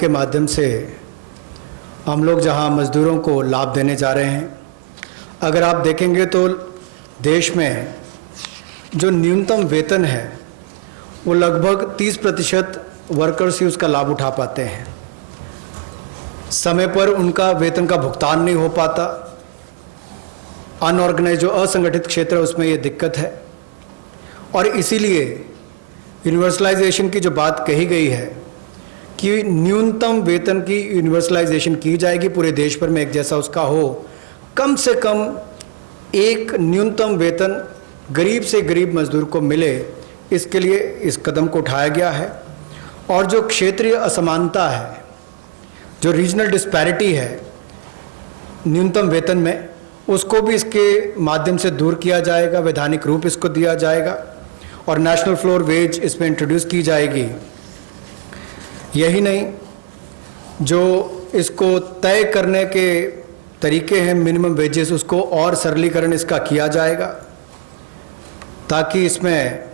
के माध्यम से हम लोग जहां मज़दूरों को लाभ देने जा रहे हैं, अगर आप देखेंगे तो देश में जो न्यूनतम वेतन है वो लगभग 30% वर्कर्स ही उसका लाभ उठा पाते हैं। समय पर उनका वेतन का भुगतान नहीं हो पाता। अनऑर्गेनाइज जो असंगठित क्षेत्र है उसमें ये दिक्कत है, और इसीलिए यूनिवर्सलाइजेशन की जो बात कही गई है कि न्यूनतम वेतन की यूनिवर्सलाइजेशन की जाएगी, पूरे देश भर में एक जैसा उसका हो, कम से कम एक न्यूनतम वेतन गरीब से गरीब मजदूर को मिले, इसके लिए इस कदम को उठाया गया है। और जो क्षेत्रीय असमानता है, जो रीजनल डिस्पैरिटी है न्यूनतम वेतन में, उसको भी इसके माध्यम से दूर किया जाएगा, वैधानिक रूप इसको दिया जाएगा और नेशनल फ्लोर वेज इसमें इंट्रोड्यूस की जाएगी। यही नहीं, जो इसको तय करने के तरीके हैं मिनिमम वेजेस, उसको और सरलीकरण इसका किया जाएगा ताकि इसमें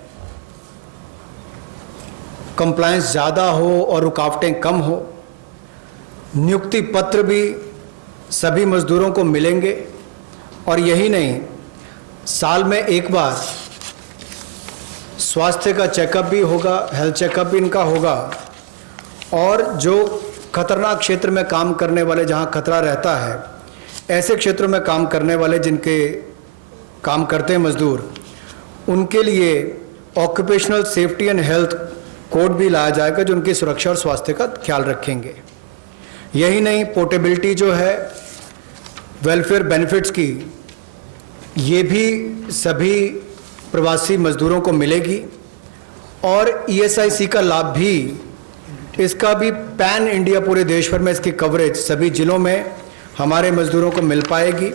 कंप्लायंस ज़्यादा हो और रुकावटें कम हो। नियुक्ति पत्र भी सभी मजदूरों को मिलेंगे, और यही नहीं, साल में एक बार स्वास्थ्य का चेकअप भी होगा, हेल्थ चेकअप भी इनका होगा। और जो खतरनाक क्षेत्र में काम करने वाले, जहां खतरा रहता है, ऐसे क्षेत्रों में काम करने वाले जिनके काम करते हैं मजदूर, उनके लिए occupational safety and health code भी लाया जाएगा जो उनकी सुरक्षा और स्वास्थ्य का ख्याल रखेंगे। यही नहीं, पोर्टेबिलिटी जो है वेलफेयर बेनिफिट्स की, ये भी सभी प्रवासी मजदूरों को मिलेगी। और ईएसआईसी का लाभ भी, इसका भी पैन इंडिया पूरे देश भर में इसकी कवरेज सभी जिलों में हमारे मजदूरों को मिल पाएगी।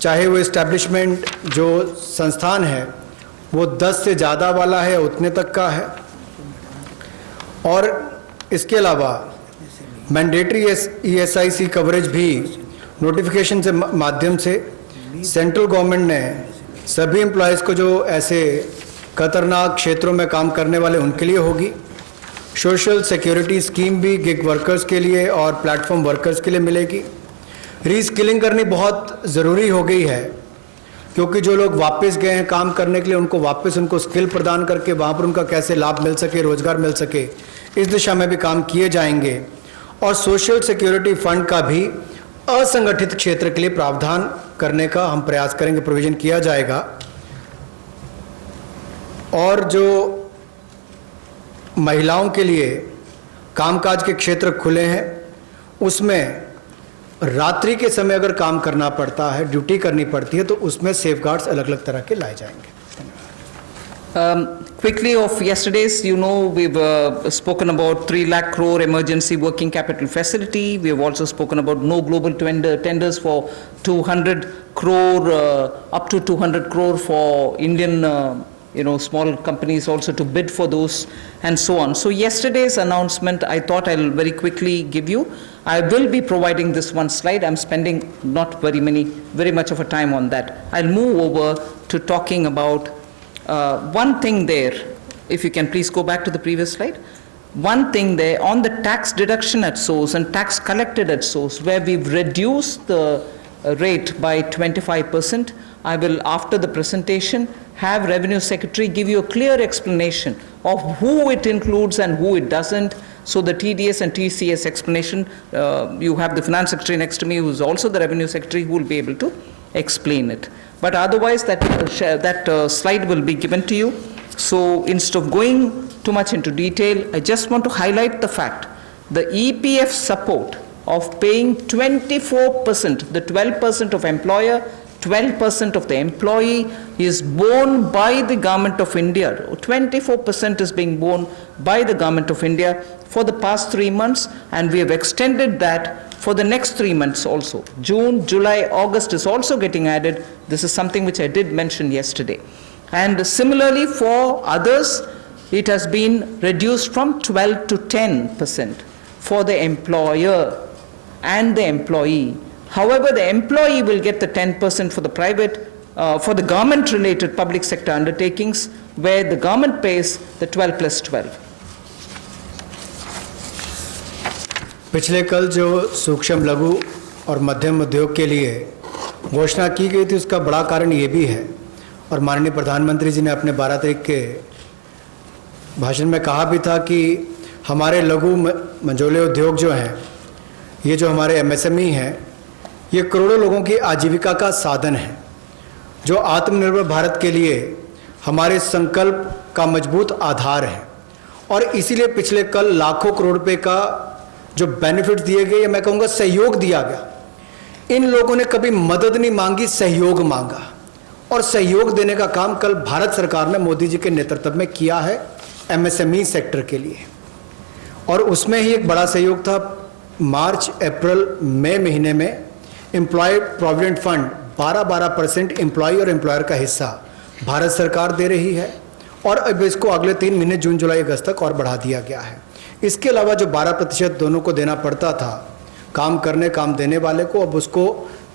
चाहे वो इस्टेब्लिशमेंट जो संस्थान है वो 10 से ज़्यादा वाला है, उतने तक का है। और इसके अलावा मैंडेटरी ईएसआईसी कवरेज भी नोटिफिकेशन से माध्यम से सेंट्रल गवर्नमेंट ने सभी एम्प्लॉयज़ को जो ऐसे खतरनाक क्षेत्रों में काम करने वाले उनके लिए होगी। सोशल सिक्योरिटी स्कीम भी गिग वर्कर्स के लिए और प्लेटफॉर्म वर्कर्स के लिए मिलेगी। रीस्किलिंग करनी बहुत ज़रूरी हो गई है, क्योंकि जो लोग वापस गए हैं काम करने के लिए, उनको वापस उनको स्किल प्रदान करके वहाँ पर उनका कैसे लाभ मिल सके, रोजगार मिल सके, इस दिशा में भी काम किए जाएंगे। और सोशल सिक्योरिटी फंड का भी असंगठित क्षेत्र के लिए प्रावधान करने का हम प्रयास करेंगे, प्रोविजन किया जाएगा। और जो महिलाओं के लिए कामकाज के क्षेत्र खुले हैं, उसमें रात्रि के समय अगर काम करना पड़ता है, ड्यूटी करनी पड़ती है, तो उसमें सेफगार्ड्स अलग अलग तरह के लाए जाएंगे। Quickly of yesterday's, you know, we've spoken about 3 lakh crore emergency working capital facility. We have also spoken about no global tenders for 200 crore, up to 200 crore for Indian small companies also to bid for those, and so on. So yesterday's announcement, I thought I'll very quickly give you. I will be providing this one slide. I'm spending not very much of a time on that. I'll move over to talking about one thing there. If you can please go back to the previous slide. One thing there on the tax deduction at source and tax collected at source, where we've reduced the rate by 25%. I will, after the presentation, have Revenue Secretary give you a clear explanation of who it includes and who it doesn't. So the TDS and TCS explanation, you have the Finance Secretary next to me, who is also the Revenue Secretary, who will be able to explain it. But otherwise, that slide will be given to you. So instead of going too much into detail, I just want to highlight the fact the EPF support of paying 24%, the 12% of employer, 12% of the employee is borne by the Government of India. 24% is being borne by the Government of India for the past 3 months, and we have extended that for the next 3 months also. June, July, August is also getting added. This is something which I did mention yesterday. And similarly for others, it has been reduced from 12 to 10% for the employer and the employee. However, the employee will get the 10% for the private, for the government-related public sector undertakings, where the government pays the 12 plus 12. पिछले कल जो सूक्ष्म लघु और मध्यम उद्योग के लिए घोषणा की गई थी, उसका बड़ा कारण ये भी है, और माननीय प्रधानमंत्री जी ने अपने 12 तारीख के भाषण में कहा भी था कि हमारे लघु मंझोले उद्योग जो हैं, ये जो हमारे एमएसएमई हैं, ये करोड़ों लोगों की आजीविका का साधन है, जो आत्मनिर्भर भारत के लिए हमारे संकल्प का मजबूत आधार है। और इसीलिए पिछले कल लाखों करोड़ रुपए का जो बेनिफिट दिए गए, या मैं कहूँगा सहयोग दिया गया। इन लोगों ने कभी मदद नहीं मांगी, सहयोग मांगा, और सहयोग देने का काम कल भारत सरकार ने मोदी जी के नेतृत्व में किया है एमएसएमई सेक्टर के लिए। और उसमें ही एक बड़ा सहयोग था। मार्च, अप्रैल, मई महीने में एम्प्लॉय प्रोविडेंट फंड 12% एम्प्लॉय और एम्प्लॉयर का हिस्सा भारत सरकार दे रही है, और अब इसको अगले 3 महीने जून, जुलाई, अगस्त तक और बढ़ा दिया गया है। इसके अलावा जो 12% दोनों को देना पड़ता था काम देने वाले को, अब उसको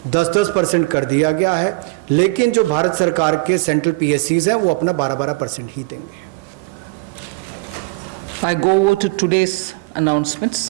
10% कर दिया गया है। लेकिन जो भारत सरकार के सेंट्रल PSCs हैं, वो अपना 12% ही देंगे। I go over to today's announcements.